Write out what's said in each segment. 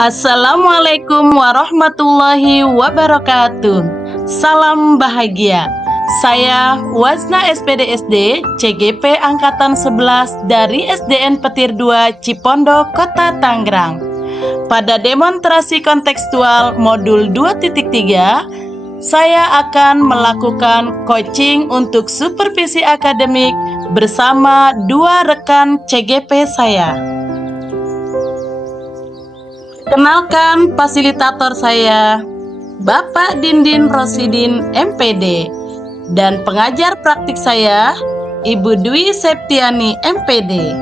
Assalamualaikum warahmatullahi wabarakatuh. Salam bahagia. Saya Wazna SPDSD CGP Angkatan 11 dari SDN Petir 2 Cipondo, Kota Tangerang. Pada demonstrasi kontekstual modul 2.3, saya akan melakukan coaching untuk supervisi akademik bersama dua rekan CGP saya. Kenalkan fasilitator saya, Bapak Dindin Rosidin MPD, dan pengajar praktik saya, Ibu Dwi Septiani MPD.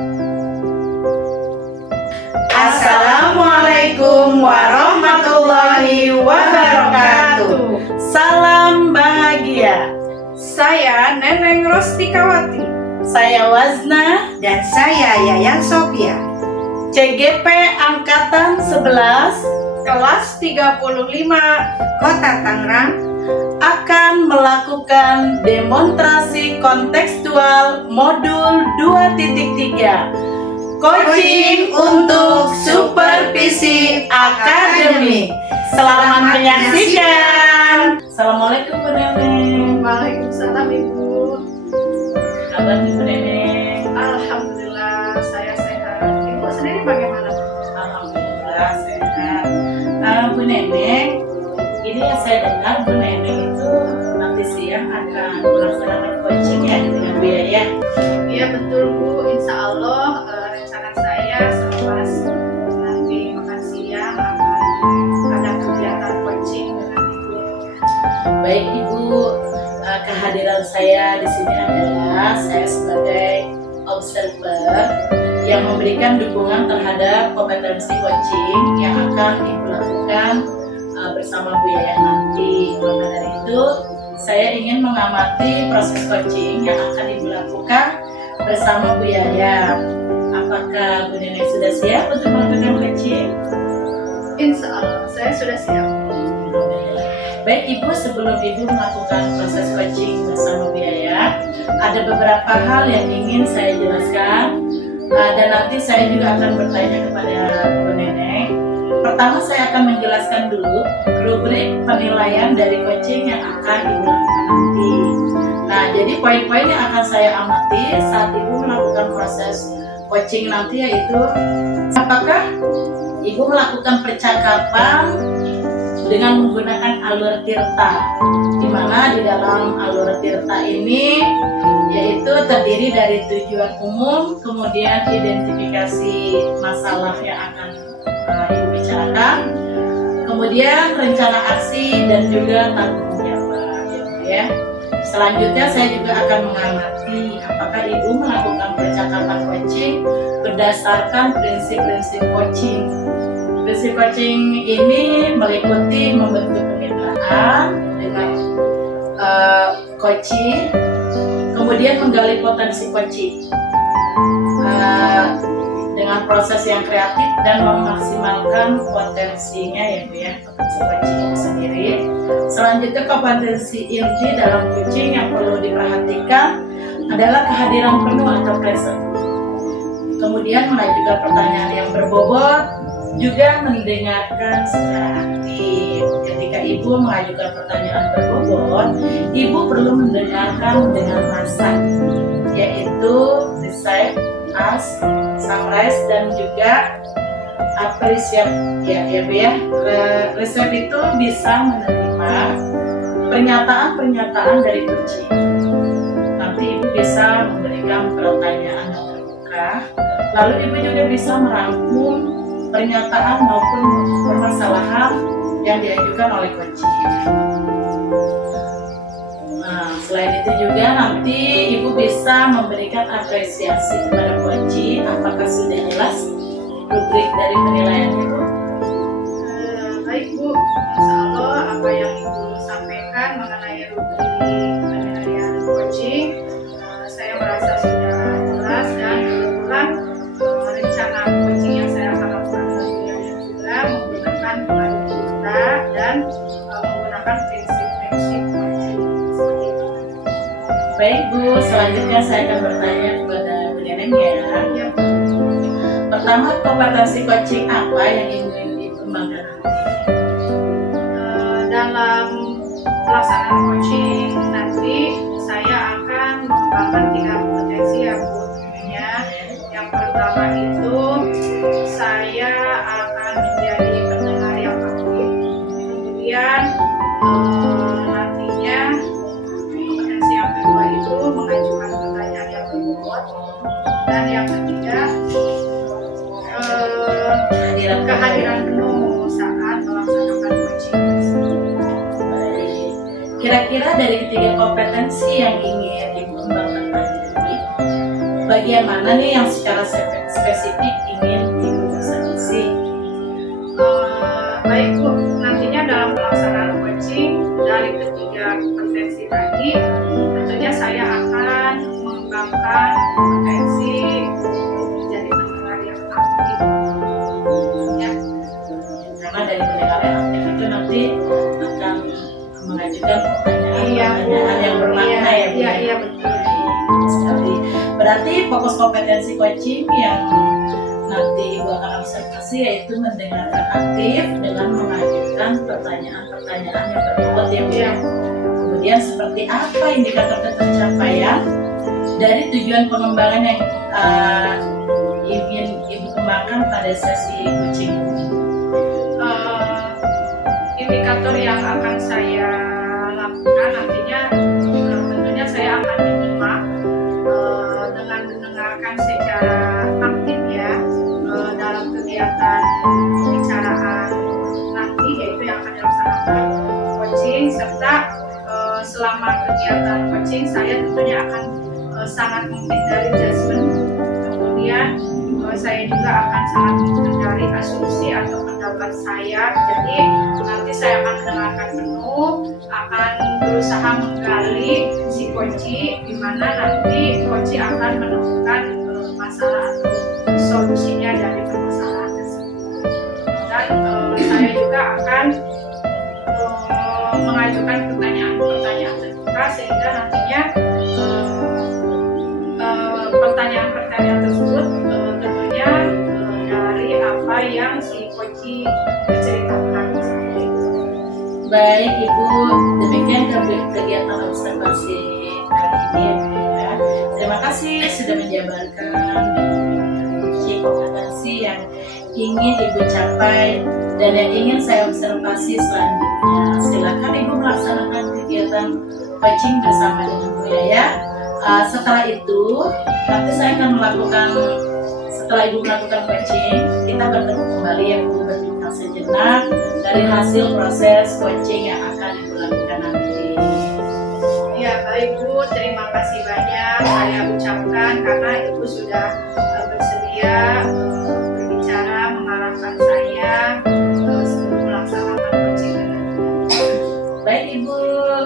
Assalamualaikum warahmatullahi wabarakatuh. Salam bahagia. Saya Neneng Rostikawati. Saya Wazna Dan saya Yayan Sofia. CGP Angkatan 11 Kelas 35 Kota Tangerang akan melakukan demonstrasi kontekstual modul 2.3, coaching untuk supervisi akademik. Selamat menyaksikan. Assalamualaikum Bu Neneng. Waalaikumsalam Ibu. Kabar Bu Neneng? Alhamdulillah saya sehat. Ibu sendiri bagaimana? Alhamdulillah sehat. Bu Neneng, ini yang saya dengar Bu Neneng itu nanti siang akan melaksanakan coaching ya dengan Bu Yaya. Iya betul Bu, insya Allah rencana saya selepas nanti makan siang akan ada kegiatan coaching dengan Ibu. Baik Ibu, kehadiran saya di sini adalah saya sebagai observer yang memberikan dukungan terhadap kompetensi coaching yang akan Ibu lakukan bersama Bu Yaya nanti. Maka dari itu, saya ingin mengamati proses coaching yang akan Ibu lakukan bersama Bu Yaya. Apakah Bu Neneng sudah siap untuk melakukan coaching? Insya Allah saya sudah siap. Baik Ibu, sebelum Ibu melakukan proses coaching bersama Bu Yaya, ada beberapa hal yang ingin saya jelaskan, dan nanti saya juga akan bertanya kepada Bu Neneng. Pertama, saya akan menjelaskan dulu rubrik penilaian dari coaching yang akan Ibu lakukan nanti. Nah, jadi poin-poin yang akan saya amati saat Ibu melakukan proses coaching nanti yaitu apakah Ibu melakukan percakapan dengan menggunakan alur tirta, di mana di dalam alur tirta ini yaitu terdiri dari tujuan umum, kemudian identifikasi masalah yang akan Ibu bicarakan, kemudian rencana aksi dan juga tanggung jawab, ya. Selanjutnya saya juga akan mengamati apakah Ibu melakukan percakapan coaching berdasarkan prinsip-prinsip coaching. Prinsip coaching ini meliputi membentuk kemitraan dengan coaching, kemudian menggali potensi coaching dengan proses yang kreatif dan memaksimalkan potensinya ya Bu ya, potensi coaching itu sendiri. Selanjutnya kompetensi inti dalam coaching yang perlu diperhatikan adalah kehadiran penuh atau present. Kemudian mengajukan pertanyaan yang berbobot, juga mendengarkan secara aktif. Ketika Ibu mengajukan pertanyaan berbobot, Ibu perlu mendengarkan dengan masak, yaitu receive, ask, summarize, dan juga appreciate. Ya Bu ya. Receive itu bisa menerima pernyataan-pernyataan dari coaching. Nanti Ibu bisa memberikan pertanyaan yang terbuka. Lalu Ibu juga bisa merangkum pernyataan maupun permasalahan yang diajukan oleh coaching. Nah, selain itu juga nanti Ibu bisa memberikan apresiasi kepada coaching. Apakah sudah jelas rubrik dari penilaian itu? Baik Bu, insya Allah apa yang Ibu sampaikan mengenai rubrik penilaian coaching, saya merasa sudah jelas, dan kebetulan rencana coaching yang saya akan lakukan juga menggunakan pengaduan kita dan menggunakan prinsip-prinsip coaching seperti itu. Baik Bu, selanjutnya saya akan bertanya kepada Bu Neneng ya. Ya, Pertama, kompetensi coaching apa yang ingin Ibu mengembangkan hati? Dalam pelaksanaan coaching nanti saya akan mengembangkan 3 kompetensi yang tentunya. Yang pertama itu saya akan menjadi pendengar yang aktif. Kemudian nantinya kompetensi yang kedua itu mengajukan pertanyaan yang berbobot. Dan yang ketiga kehadiran penuh saat melaksanakan coaching. Baik. Kira-kira dari ketiga kompetensi yang ingin Ibu kembangkan tadi, bagian mana nih yang secara spesifik ingin Ibu bisa isi? Baik Bu, nantinya dalam pelaksanaan coaching dari ketiga kompetensi tadi, tentunya saya akan mengembangkan kompetensi menjadi pendengar yang aktif. Ya. Karena dari pendengar yang aktif itu nanti akan mengajukan pertanyaan yang bermakna ya Bu. Iya betul. Sekali. Berarti fokus kompetensi coaching yang nanti Ibu akan observasi yaitu mendengarkan aktif dengan mengajukan pertanyaan-pertanyaan yang berbobot ya Bu. Iya. Kemudian seperti apa indikator pencapaian dari tujuan pengembangan yang ingin Ibu kembangkan pada sesi coaching ini? Indikator yang akan saya lakukan nantinya tentunya saya akan menyimak dengan mendengarkan secara aktif ya dalam kegiatan pembicaraan nanti yaitu yang akan dilaksanakan coaching, serta selama kegiatan coaching saya tentunya akan sangat menghindari judgement. Kemudian saya juga akan sangat menghindari asumsi atau pendapat saya. Jadi nanti saya akan mendengarkan penuh, akan berusaha menggali si coach, di mana nanti coach akan menemukan masalah atau solusinya dari permasalahan tersebut. Dan saya juga akan mengajukan pertanyaan-pertanyaan terbuka sehingga nantinya pertanyaan-pertanyaan tersebut tentunya dari apa yang si coach ceritakan. Baik Ibu, demikian kegiatan observasi kali ini ya. Terima kasih sudah menjabarkan kompetensi yang ingin Ibu capai dan yang ingin saya observasi selanjutnya. Silakan Ibu melaksanakan kegiatan coaching bersama dengan Bu Yaya. Setelah itu nanti saya akan setelah Ibu melakukan coaching, kita bertemu kembali ya Bu, berbincang sejenak dari hasil proses coaching yang akan Ibu lakukan nanti. Ya baik Bu, terima kasih banyak saya ucapkan karena Ibu sudah bersedia berbicara mengarahkan saya sebelum melaksanakan coaching. Baik Ibu,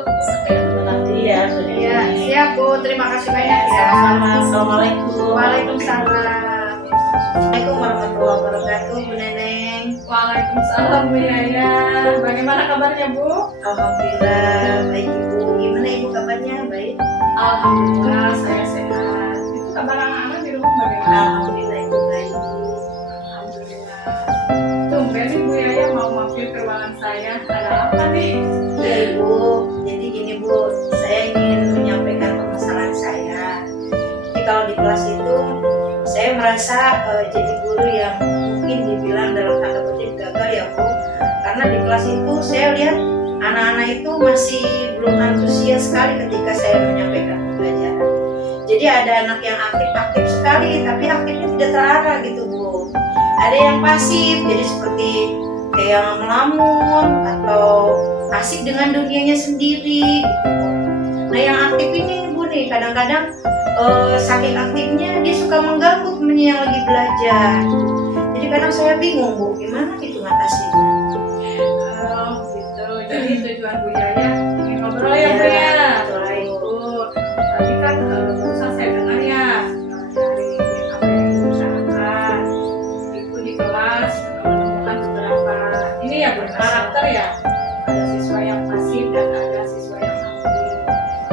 sampai ketemu nanti ya. Ya, siap Bu, terima kasih banyak ya. Sama-sama. Assalamualaikum. Waalaikumsalam. Assalamualaikum warahmatullahi wabarakatuh, Bu Neneng. Waalaikumsalam Bu Yaya. Bagaimana kabarnya Bu? Alhamdulillah baik Ibu. Gimana Ibu kabarnya? Baik. Alhamdulillah saya sehat. Itu kabar anak-anak di rumah bagaimana? Alhamdulillah Ibu baik. Alhamdulillah. Tumben nih Bu Yaya mau mampir ke ruangan saya. Ada apa nih? Ya Ibu, jadi gini Bu, saya ingin menyampaikan permasalahan saya. Jadi kalau di kelas itu saya merasa jadi guru yang mungkin dibilang dalam tanda kutip gagal ya Bu. Karena di kelas itu saya lihat anak-anak itu masih belum antusias sekali ketika saya menyampaikan pembelajaran. Jadi ada anak yang aktif sekali, tapi aktifnya tidak terarah gitu Bu. Ada yang pasif, jadi seperti kayak melamun atau asik dengan dunianya sendiri gitu. Nah yang aktif ini Bu nih kadang-kadang saking aktifnya dia suka mengganggu temennya yang lagi belajar. Jadi kadang saya bingung Bu, gimana gitu ngatasinnya. Oh gitu. Jadi tujuan Bu Yaya ingin ngobrol ya Bu ya. Baik Bu. Tadi kan barusan saya dengar ya dari apa yang Ibu bicarakan. Ibu di kelas menemukan beberapa ini ya Bu, karakter ya. Ada siswa yang pasif dan ada siswa yang aktif.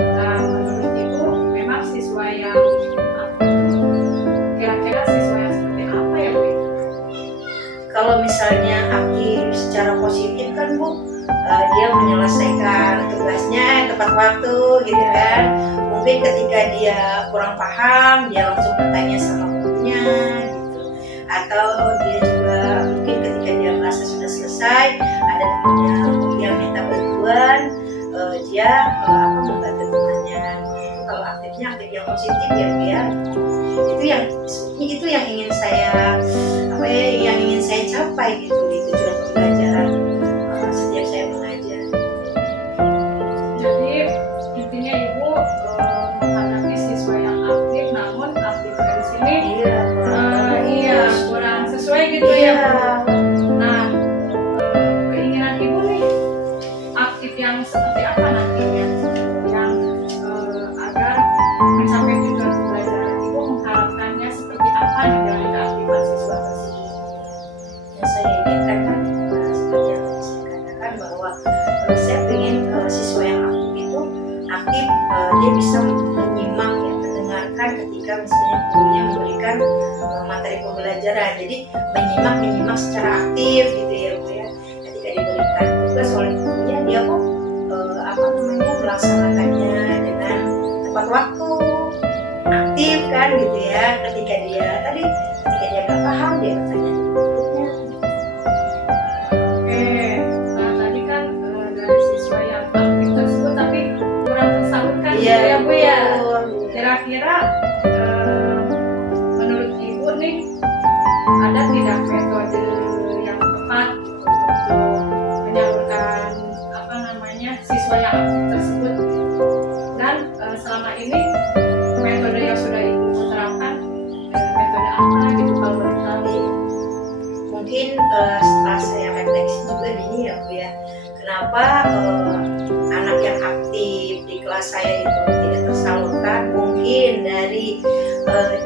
Nah menurut Ibu memang siswa yang aktif kira-kira siswa yang seperti apa ya Bu? Kalau misalnya aktif secara positif kan Bu, dia menyelesaikan tugasnya tepat waktu gitu kan. Mungkin ketika dia kurang paham dia langsung bertanya sama gurunya gitu, atau dia juga mungkin ketika dia merasa sudah selesai ada temannya yang minta bantuan, dia membantu temannya. Kalau aktifnya aktif yang positif ya dia itu yang ingin saya yang ingin saya capai gitu di tujuan pembelajaran setiap saya mengajar. Jadi intinya Ibu menghadapi siswa yang aktif namun aktifnya di sini kurang sesuai gitu ya Bu. Nah, keinginan Ibu nih aktif yang seperti apa nantinya yang agar mencapai tujuan pembelajaran Ibu mengharapkannya seperti apa nih dari keaktifan siswa tersebut? Yang saya inginkan kan seperti yang tadi saya katakan bahwa saya ingin siswa yang aktif itu aktif, dia bisa menyimak ya, mendengarkan ketika misalnya gurunya memberikan materi pembelajaran. Jadi menyimak secara aktif gitu ya Bu ya. Ketika diberikan tugas oleh gurunya dia kok melaksanakannya dengan tepat waktu, aktif kan gitu ya. Ketika dia nggak paham dia bertanya berikutnya. Nah tadi kan dari siswa yang aktif tersebut tapi kurang tersalurkan gitu ya Bu ya. Kira-kira menurut Ibu nih ada tidak metode yang tepat untuk menyalurkan siswa yang aktif tersebut, dan selama ini metode yang sudah Ibu terapkan metode apa gitu kalau boleh tahu? Mungkin setelah saya refleksi juga gini ya Bu ya, kenapa anak yang aktif di kelas saya itu tidak tersalurkan? Mungkin dari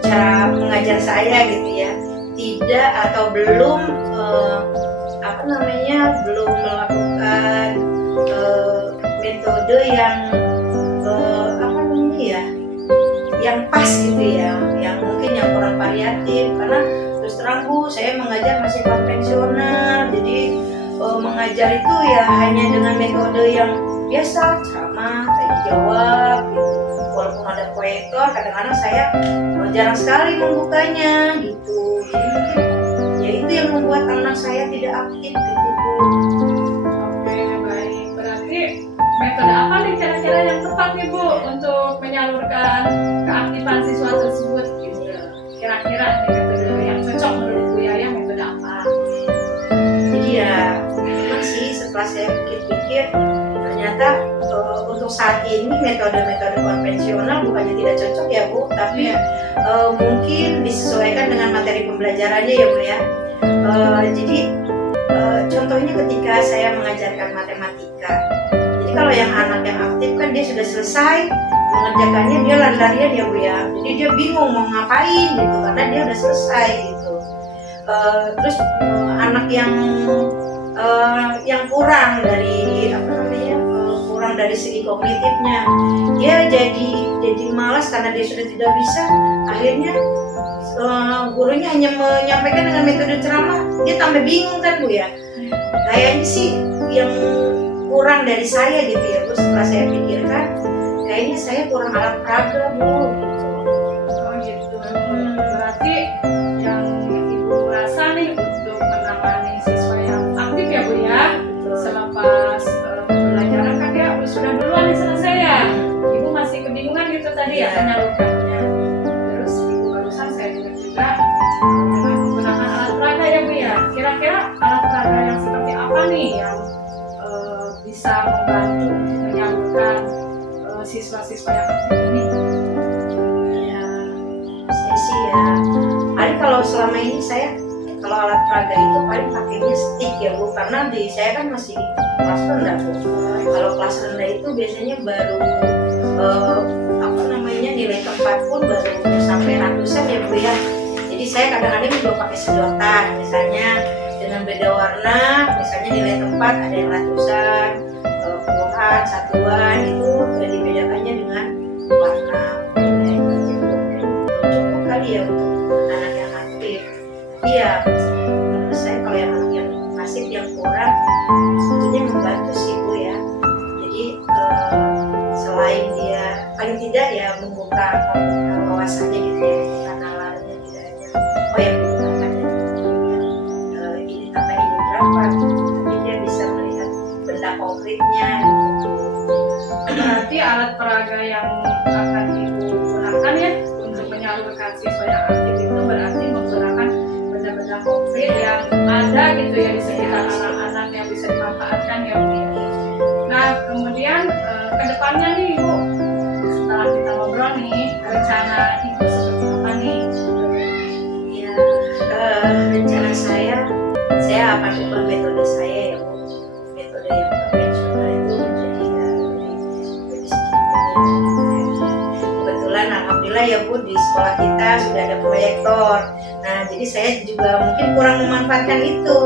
cara mengajar saya gitu ya, tidak atau belum belum melakukan metode yang yang pas gitu ya, yang mungkin yang kurang variatif. Karena terus terang Bu, saya mengajar masih konvensional, jadi mengajar itu ya hanya dengan metode yang biasa, ceramah, tanya jawab gitu. Walaupun ada proyektor, kadang-kadang saya jarang sekali membukanya gitu. Jadi mungkin ya itu yang membuat anak saya tidak aktif gitu Bu. Oke, baik. Berarti metode apa nih kira-kira yang tepat nih Bu untuk menyalurkan keaktifan siswa tersebut gitu? Kira-kira metode yang cocok menurut Bu Yaya metode apa? Jadi ya memang sih setelah saya pikir-pikir ternyata untuk saat ini metode-metode konvensional bukannya tidak cocok ya Bu, tapi mungkin disesuaikan dengan materi pembelajarannya ya Bu ya. Jadi contohnya ketika saya mengajarkan matematika, jadi kalau yang anak yang aktif kan dia sudah selesai mengerjakannya, dia lari-larian ya Bu ya, jadi dia bingung mau ngapain gitu karena dia udah selesai gitu. Terus anak yang kurang dari segi kognitifnya, dia jadi malas karena dia sudah tidak bisa. Akhirnya gurunya hanya menyampaikan dengan metode ceramah, dia tambah bingung kan Bu ya. Kayaknya sih yang kurang dari saya gitu ya Bu. Setelah saya pikirkan, kayaknya saya kurang alat peraga Bu. Oh gitu. Berarti yang Ibu rasa nih untuk menangani siswa yang aktif ya Bu ya, selepas pembelajaran kan dia sudah duluan selesai ya, Ibu masih kebingungan gitu tadi ya menyalurkannya. Terus Ibu barusan saya dengar juga dengan menggunakan alat peraga ya Bu ya. Kira-kira alat peraga yang seperti apa nih yang bisa membantu untuk menyalurkan siswa-siswa yang aktif ini? Ya, saya sih ya paling kalau selama ini kalau alat peraga itu paling pakainya stick ya Bu, karena saya kan masih kelas rendah Bu. Kalau kelas rendah itu biasanya baru nilai tempat pun baru sampai ratusan ya Bu ya. Jadi saya kadang-kadang juga pakai sedotan misalnya dengan beda warna, misalnya nilai tempat ada yang ratusan, puluhan, satuan, itu dibedakannya dengan warna. Cukup kali ya untuk anak yang aktif. Tapi ya menurut saya kalau yang anak yang masih sebetulnya membantu sih Bu ya. Jadi selain dia paling tidak ya membuka wawasannya gitu ya, membuka nalarnya, tidak hanya oh yang digunakan ini namanya ini berapa, tapi dia bisa melihat benda konkretnya gitu. Berarti alat peraga yang akan Ibu gunakan ya untuk menyalurkan siswa yang aktif itu berarti menggunakan benda-benda konkret yang ada gitu ya di sekitar anak-anak yang bisa dimanfaatkan ya Bu. Nah kemudian kedepannya nih Ibu, setelah kita ngobrol nih, rencana Ibu seperti apa nih? Ya, rencana saya akan ubah metode saya ya Bu. Metode yang konvensional itu menjadi dari segi kebetulan alhamdulillah ya Bu, di sekolah kita sudah ada proyektor. Nah jadi saya juga mungkin kurang memanfaatkan itu,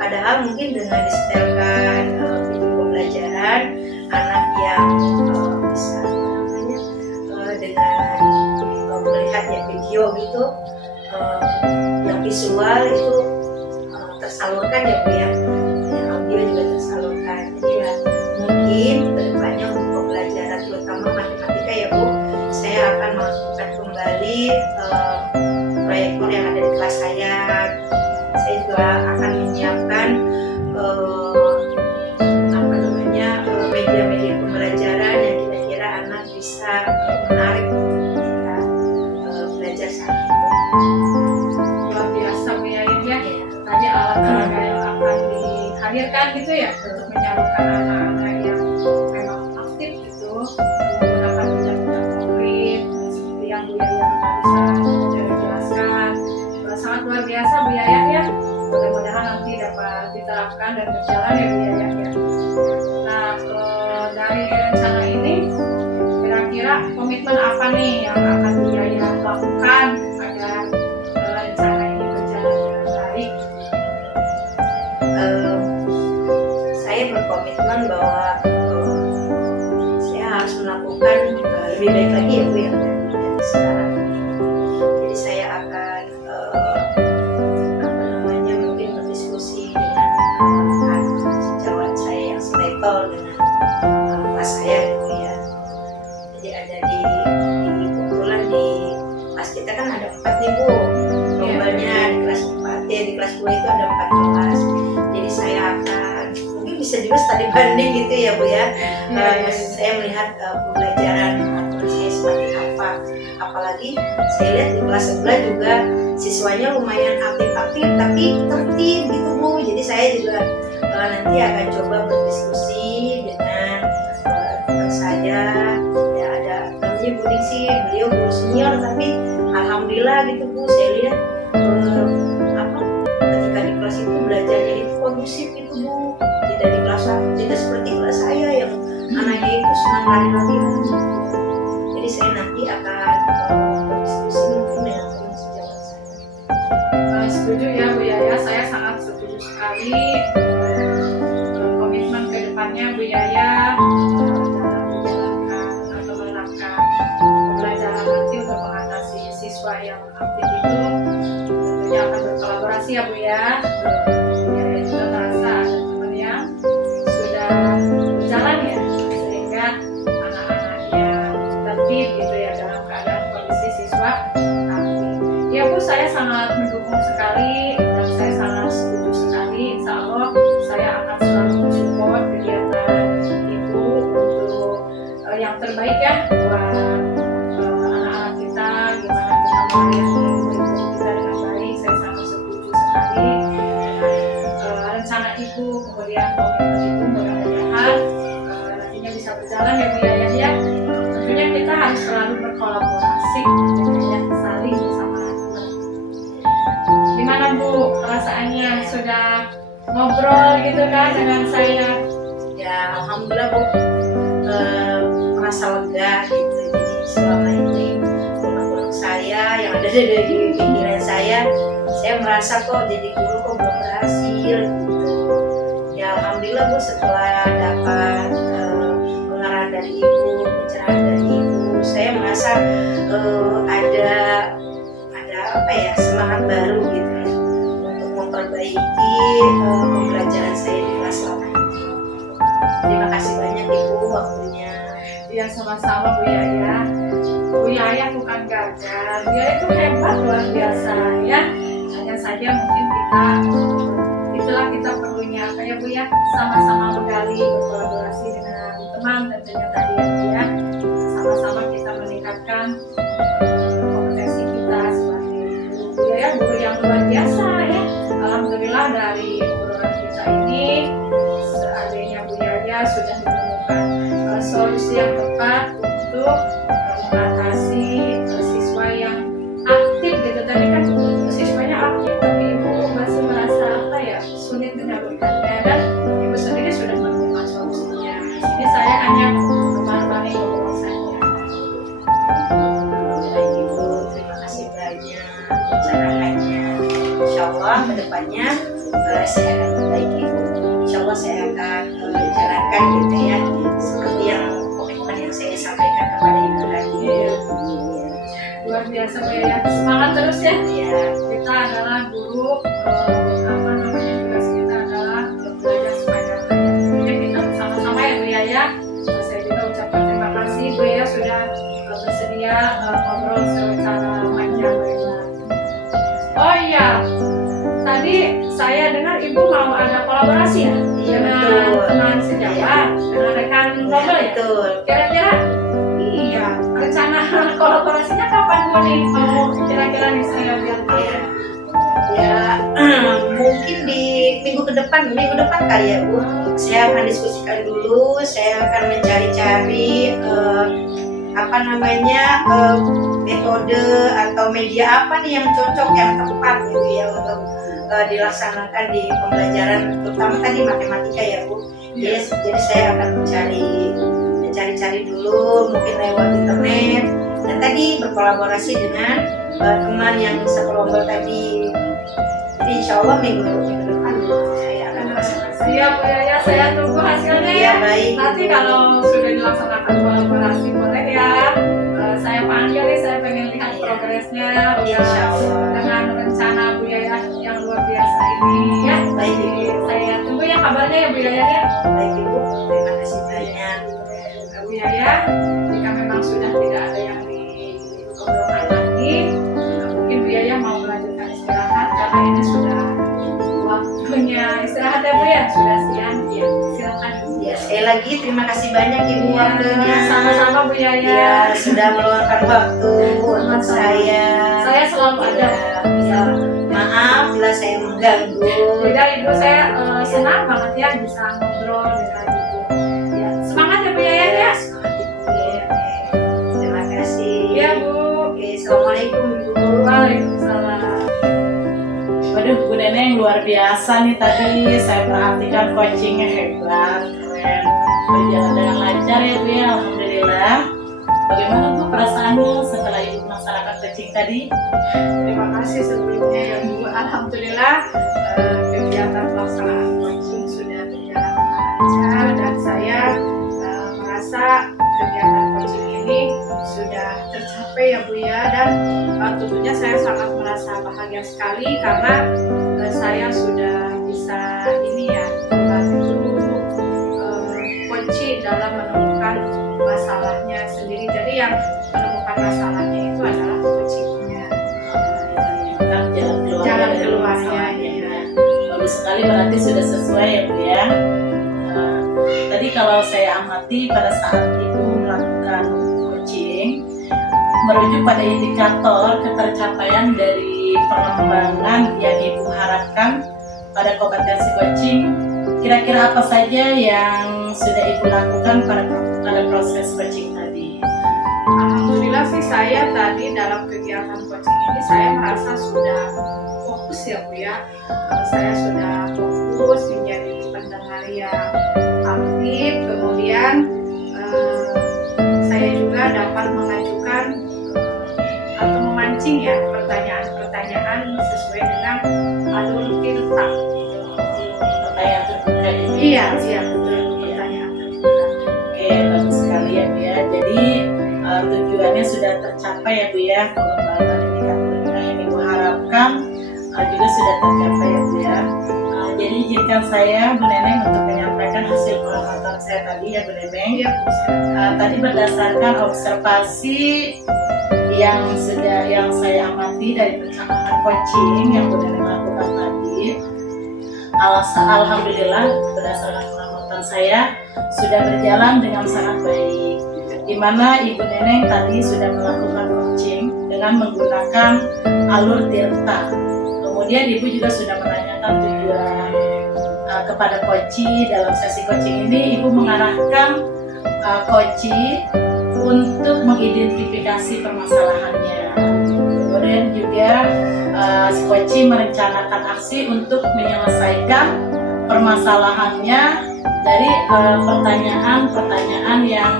padahal mungkin dengan disetelkan video pembelajaran anak yang bisa dengan melihat ya video gitu yang visual itu tersalurkan ya Bu ya, yang audio juga tersalurkan. Jadi ya mungkin kedepannya untuk pembelajaran terutama matematika ya Bu, saya akan melakukan kembali proyektor yang ada di kelas saya. Saya juga akan menyiapkan media-media pembelajaran yang kira-kira anak bisa menarik ketika belajar saat itu. Luar biasa Bu ya. Tadi alat peraga yang akan dihadirkan gitu ya untuk menyalurkan anak-anak yang memang aktif gitu menggunakan benda-benda konkret seperti yang Bu Yaya barusan jelaskan. Sangat luar biasa Bu Yaya ya. Mudah-mudahan nanti dapat diterapkan dan berjalan ya Bu Yaya ya. Nah dari rencana ini kira-kira komitmen apa nih yang akan Bu Yaya lakukan agar rencana ini berjalan dengan baik? Saya berkomitmen bahwa saya harus melakukan lebih baik lagi ya Bu ya dari sekarang ini. Jadi saya akan mungkin berdiskusi dengan sejawat saya yang selevel dengan kelas saya gitu ya. Jadi ada di kebetulan di kelas kita kan ada 4 nih Bu, lombanya di kelas 4 ya, di kelas 2 itu ada 4 kelas. Jadi saya akan mungkin bisa juga studi banding gitu ya Bu ya. Saya melihat pembelajaran anak saya seperti apa, apalagi saya lihat di kelas sebelah juga siswanya lumayan aktif-aktif tapi tertib gitu Bu. Jadi saya juga nanti akan coba berdiskusi dengan teman saya ya, ada namanya Bu Diksi, beliau guru senior tapi alhamdulillah gitu Bu, saya lihat ketika di kelas itu belajarnya itu kondusif gitu Bu, tidak di kelas tidak seperti kelas saya yang anaknya itu senang lari-larian gitu. Jadi saya nanti akan berdiskusi mungkin dengan teman sejawat saya. Setuju ya Bu Yaya, saya sangat setuju sekali. Komitmen ke depannya Bu Yaya dalam menjalankan atau menerapkan pembelajaran nanti untuk mengatasi siswa yang aktif itu tentunya akan berkolaborasi ya Bu ya. Bu Yaya juga merasa ada teman yang sudah berjalan ya, sehingga anak-anaknya tertib gitu ya dalam keadaan kondisi siswa aktif. Ya Bu, saya sangat mendukung sekali dan saya sangat setuju sekali. Insya Allah saya akan selalu mensupport kegiatan Ibu untuk yang terbaik ya buat anak-anak kita, gimana kita melayani murid-murid kita dengan baik. Saya sangat setuju sekali dengan rencana Ibu, kemudian komitmen Ibu, mudah-mudahan nantinya bisa berjalan ya Bu Yaya ya. Tentunya kita harus selalu berkolaborasi ya, saling bersama teman. Gimana Bu perasaannya sudah ngobrol gitu kan dengan saya? Ya alhamdulillah Bu, merasa lega gitu. Jadi selama ini unek-unek saya yang ada di pikiran saya merasa kok jadi guru kok belum berhasil gitu. Ya alhamdulillah Bu, setelah dapat pengarahan dari Ibu, pencerahan dari Ibu, saya merasa ada apa ya, semangat baru gitu ya untuk memperbaiki pembelajaran saya di waktunya. Ya sama-sama Bu Yaya. Bu Yaya bukan gagal, Bu Yaya itu hebat luar biasa ya. Hanya saja mungkin kita perlunya apa ya Bu ya, sama-sama menggali, berkolaborasi dengan teman tentunya tadi ya Bu ya. Sama-sama kita meningkatkan kompetensi kita sebagai Bu Yaya, guru yang luar biasa ya. Alhamdulillah dari obrolan kita ini seadanya Bu Yaya sudah menemukan solusi yang tepat untuk mengatasi siswa yang aktif gitu. Tadi kan siswanya aktif tapi ibu masih merasa apa ya, sulit menyalurkannya, dan ibu sendiri sudah menemukan solusinya. Jadi saya hanya menemani ngobrol saja. Baik Ibu, terima kasih banyak pencerahannya. Insya Allah kedepannya saya akan perbaiki Ibu. Insya Allah saya akan jalankan gitu ya, seperti yang komitmen yang saya sampaikan kepada Ibu tadi. Luar biasa Bu Yaya, semangat terus ya. Ya, Kita adalah guru, tugas kita adalah belajar sepanjang-panjangnya. Kita sama-sama ya Bu Yaya. Saya juga ucapkan terima kasih Bu Yaya sudah bersedia ngobrol secara panjang lebar. Oh iya, tadi saya dengar Ibu mau ada kolaborasi ya Iya, dengan betul. teman sejawat, dengan rekan ngobrol ya. betul. Kira-kira iya, rencana kolaborasinya kapan Bu nih? Mau kira-kira nih saya biar tahu. Ya, ya mungkin di minggu depan kali ya Bu. Saya akan diskusikan dulu. Saya akan mencari-cari metode atau media apa nih yang cocok, yang tepat gitu ya untuk dilaksanakan di pembelajaran, terutama tadi matematika ya Bu. Jadi saya akan mencari dulu, mungkin lewat internet, dan tadi berkolaborasi dengan teman yang sekelompok tadi. Jadi insya Allah minggu depan saya akan melaksanakan. Siap Bu Yaya, saya tunggu hasilnya Iya, ya. baik. Nanti kalau sudah dilaksanakan kolaborasi boleh ya. Saya panggil nih, saya pengen lihat Iya. progresnya Insya Allah. dengan rencana Bu Yaya yang luar biasa ini ya. Baik, Jadi Ibu. saya tunggu ya kabarnya ya Bu Yaya ya. Baik Ibu, terima kasih banyak. Bu Yaya, jika memang sudah tidak ada yang diobrolkan lagi, mungkin Bu Yaya mau melanjutkan istirahat karena ini sudah waktunya istirahat ya Bu ya, sudah siang ya. Silakan. Ya, sekali lagi terima kasih banyak Ibu Iya, waktunya. sama-sama Bu Yaya. Ya, sudah meluangkan waktu untuk saya. Saya selalu ada. Ya, maaf bila saya mengganggu. Tidak Ibu, saya senang banget ya bisa ngobrol dengan Ibu. Ya, semangat ya Bu Yaya ya. Semangat Ibu. Terima kasih. Iya Bu. Oke, assalamualaikum Ibu. Waalaikumsalam. Waduh, Bu Neneng luar biasa nih tadi. Saya perhatikan coachingnya hebat, keren, berjalan dengan lancar ya Bu ya, alhamdulillah. Bagaimana Bu perasaanmu setelah Ibu melaksanakan coaching tadi? Terima kasih sebelumnya ya Bu. Alhamdulillah kegiatan pelaksanaan coaching sudah berjalan lancar, dan saya merasa kegiatan coaching ini sudah tercapai ya Bu ya, dan tentunya saya sangat merasa bahagia sekali karena saya sudah bisa ini ya membantu kunci dalam menemukan masalahnya sendiri. Jadi yang menemukan masalahnya itu adalah coachingnya. Jalan keluarnya, ya. Bagus sekali, berarti sudah sesuai ya Bu ya. Tadi kalau saya amati pada saat Ibu melakukan coaching, merujuk pada indikator ketercapaian dari pengembangan yang Ibu harapkan pada kompetensi coaching, kira-kira apa saja yang sudah Ibu lakukan pada proses coaching tadi? Alhamdulillah sih saya tadi dalam kegiatan coaching ini saya merasa sudah fokus ya Bu ya. Saya sudah fokus menjadi pendengar yang aktif, kemudian saya juga dapat mengajukan atau memancing ya pertanyaan-pertanyaan sesuai dengan alur tinta. Pertanyaan terbuka ini. Iya betul, pertanyaan terbuka. Oke, bagus sekali ya Bu ya. Jadi tujuannya sudah tercapai ya Bu ya, pengembangan indikator yang Ibu harapkan juga sudah tercapai ya Bu ya. Jadi izinkan saya Bu Neneng untuk menyampaikan menyampaikan hasil pengamatan saya tadi ya Bu Neneng. Iya Bu, silakan. Tadi berdasarkan observasi yang saya amati dari percakapan coaching yang Bu Neneng lakukan tadi, alhamdulillah berdasarkan pengamatan saya sudah berjalan dengan sangat baik. Di mana Ibu Neneng tadi sudah melakukan coaching dengan menggunakan alur tirta. Kemudian Ibu juga sudah menanyakan tujuan kepada coaching. Dalam sesi coaching ini Ibu mengarahkan coaching untuk mengidentifikasi permasalahannya. Kemudian juga coaching merencanakan aksi untuk menyelesaikan permasalahannya dari pertanyaan-pertanyaan yang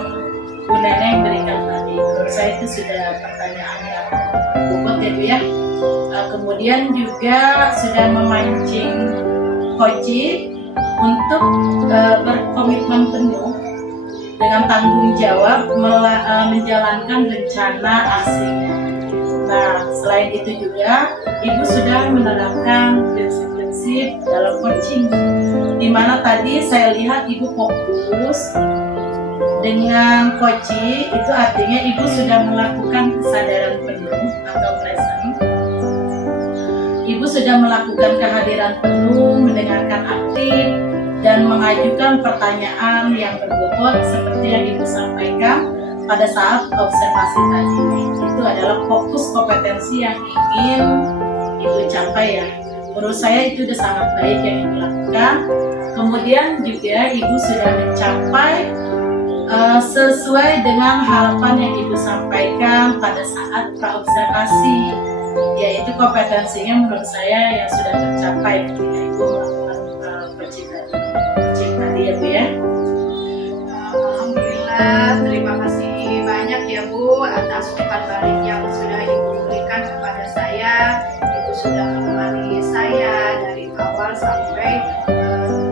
Bu Neneng berikan tadi. Menurut saya itu sudah pertanyaan yang bobot ya Bu ya. Kemudian juga sudah memancing coaching untuk berkomitmen penuh dengan tanggung jawab menjalankan rencana aksinya. Nah, selain itu juga Ibu sudah menerapkan prinsip-prinsip dalam coaching, di mana tadi saya lihat Ibu fokus dengan coaching, itu artinya Ibu sudah melakukan kesadaran penuh atau present. Ibu sudah melakukan kehadiran penuh, mendengarkan aktif, dan mengajukan pertanyaan yang berbobot seperti yang Ibu sampaikan pada saat observasi tadi. Itu adalah fokus kompetensi yang ingin Ibu capai ya. Menurut saya itu sudah sangat baik yang Ibu lakukan. Kemudian juga Ibu sudah mencapai sesuai dengan harapan yang Ibu sampaikan pada saat praobservasi, yaitu kompetensinya menurut saya yang sudah tercapai ketika Ibu melakukan coaching tadi ya Bu ya. Alhamdulillah, terima kasih banyak ya Bu atas umpan balik yang sudah Ibu berikan kepada saya. Ibu sudah menemani saya dari awal sampai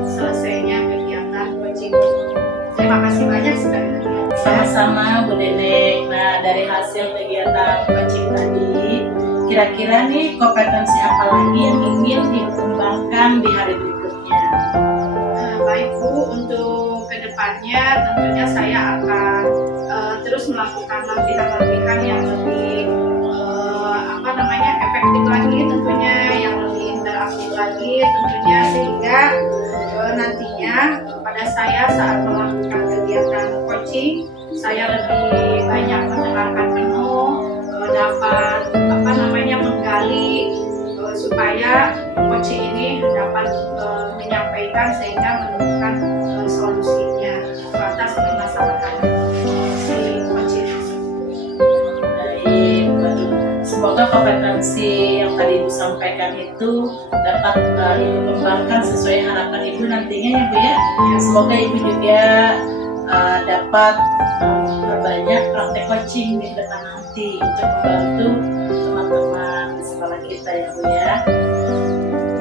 selesainya kegiatan coaching. Terima kasih banyak sekali lagi. Sama-sama Bu Neneng. Nah, dari hasil kegiatan coaching tadi, kira-kira nih kompetensi apa lagi yang ingin dikembangkan di hari berikutnya? Baik Bu, untuk kedepannya tentunya saya akan terus melakukan latihan-latihan yang lebih efektif lagi, tentunya yang lebih interaktif lagi tentunya, sehingga nantinya pada saya saat melakukan kegiatan coaching saya lebih banyak mendengarkan penuh, dapat menggali supaya coaching ini dapat menyampaikan sehingga menemukan solusinya atas permasalahan si coaching. Baik, semoga kompetensi yang tadi Ibu sampaikan itu dapat Ibu kembangkan sesuai harapan Ibu nantinya ya Bu ya. Semoga Ibu juga dapat memperbanyak praktek coaching di depan nanti untuk membantu teman-teman di sekolah kita ya Bu ya.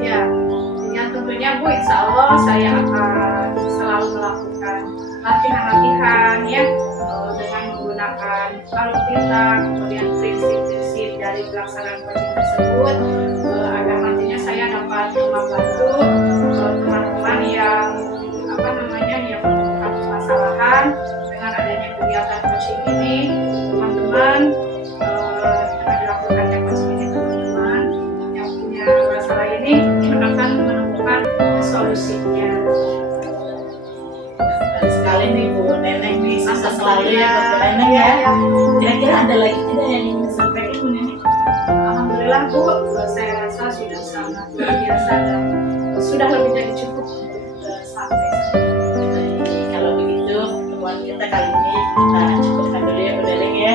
Ya, yang tentunya Bu, insya Allah saya akan selalu melakukan latihan-latihan ya dengan menggunakan alur tirta, kemudian prinsip-prinsip dari pelaksanaan coaching tersebut, agar nantinya saya dapat membantu teman-teman yang yang menemukan permasalahan dengan adanya kegiatan coaching ini. Teman-teman dengan dilakukannya coaching ini, teman-teman yang punya masalah ini akan menemukan solusinya. Sekali nih Bu Neneng nih, sukses selalu ya buat Bu Neneng Iya, ya. iya. Kira-kira ada lagi tidak yang ingin disampaikan Bu Neneng? Alhamdulillah Bu, saya rasa sudah sangat luar biasa dan sudah lebih dari cukup untuk sampai. Baik, kalau begitu pertemuan kita kali ini kita cukupkan dulu ya Bu Neneng ya.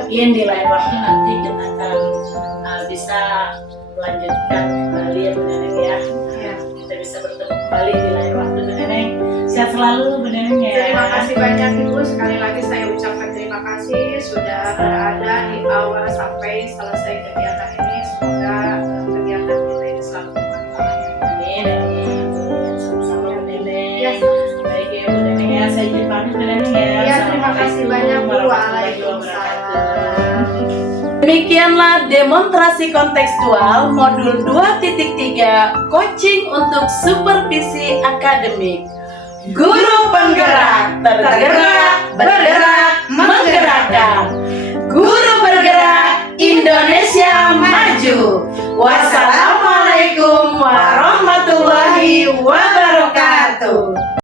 Mungkin di lain waktu nanti kita akan bisa melanjutkan kembali ya Bu Neneng ya. Ya. Kita bisa bertemu kembali di lain waktu Bu Neneng. Sehat selalu Bu Neneng ya. Terima kasih banyak Ibu, sekali lagi saya ucapkan terima kasih sudah berada di awal sampai selesai kegiatan ini. Semoga kegiatan kita ini selalu bermanfaat. Amin, amin. Sama-sama Bu Neneng. Ya. Baik ya Bu Neneng ya, saya izin pamit Bu Neneng ya. Ya, terima kasih banyak Bu. Warahmatullahi wabarakatuh. Waalaikumsalam. Demikianlah demonstrasi kontekstual modul 2.3 coaching untuk supervisi akademik. Guru penggerak, tergerak, bergerak, menggerakkan.